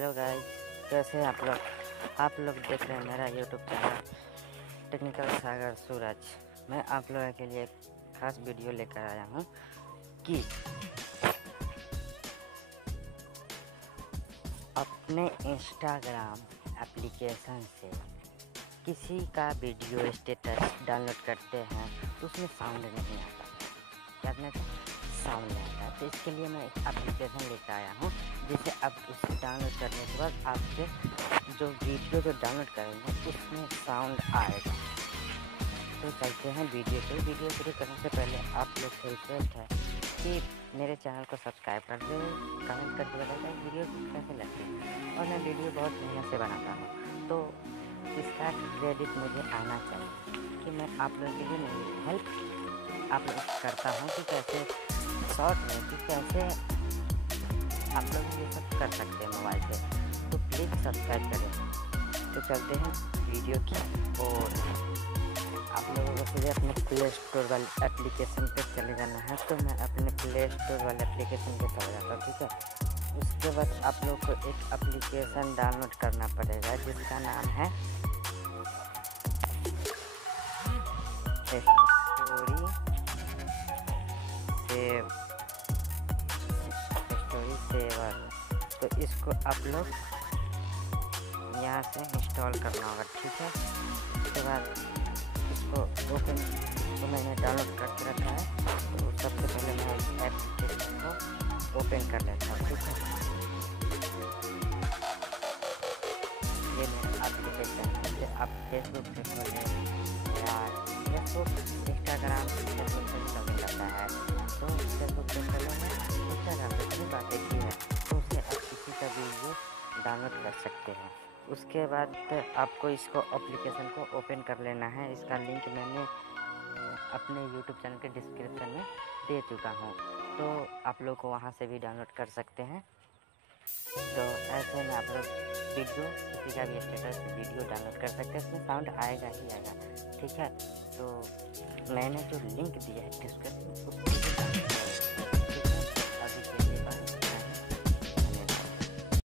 Hello guys, कैसे हैं आप लोग। आप लोग देख रहे हैं मेरा यूट्यूब चैनल टेक्निकल सागर सूरज। मैं आप लोगों के लिए एक खास वीडियो लेकर आया हूं कि अपने इंस्टाग्राम एप्लीकेशन से किसी का वीडियो स्टेटस डाउनलोड करते हैं तो उसमें साउंड नहीं आता, क्या अपने साउंड आता है। तो इसके लिए मैं एक एप्लीकेशन लेकर आया हूँ जिसे आप उसे डाउनलोड करने के बाद आपके जो वीडियो जो डाउनलोड करेंगे उसमें साउंड आएगा। तो चलते हैं वीडियो पे। वीडियो शुरू करने से पहले आप लोग से रिक्वेस्ट है कि मेरे चैनल को सब्सक्राइब कर दें, कमेंट करके बताएं वीडियो कैसे लगती है। और मैं वीडियो बहुत मेहनत से बनाता हूँ, तो इसका क्रेडिट मुझे आना चाहिए कि मैं आप लोगों के लिए मेरी हेल्प आप लोग करता हूँ कि कैसे शॉर्ट में कि कैसे आप लोग ये सब कर सकते हैं मोबाइल से। तो प्लीज़ सब्सक्राइब करें। तो चलते हैं वीडियो की और आप लोगों को सीधे अपने प्ले स्टोर वाले एप्लीकेशन पे चले जाना है। तो मैं अपने प्ले स्टोर वाले एप्लीकेशन पे चला जाता हूँ, ठीक है। उसके बाद आप लोग को एक एप्लीकेशन डाउनलोड करना पड़ेगा जिसका नाम है स्टोरी सेवर। तो इसको आप लोग यहाँ से इंस्टॉल करना होगा, ठीक है। उसके बाद इसको ओपन तो मैंने डाउनलोड करके रखा है। तो सबसे पहले मैं इस एप्लीकेशन को ओपन कर लेता हूँ, ठीक है। ये मेरा एप्लीकेशन है। आप फेसबुक से खोलें या फेसबुक इंस्टाग्राम फेसबुक से चलने लगता है, तो फेसबुक से खोलेंगे, इंस्टाग्राम पे भी बातें की है तो उससे आप किसी का वीडियो डाउनलोड कर सकते हैं। उसके बाद आपको इसको एप्लीकेशन को ओपन कर लेना है। इसका लिंक मैंने अपने यूट्यूब चैनल के डिस्क्रिप्शन में दे चुका हूँ, तो आप लोग को वहाँ से भी डाउनलोड कर सकते हैं। तो ऐसे में आप लोग वीडियो किसी का भी स्टेटस वीडियो डाउनलोड कर सकते हैं। इसमें साउंड आएगा ही आएगा, ठीक है। तो मैंने जो लिंक दिया है डिस्क्रिप्शन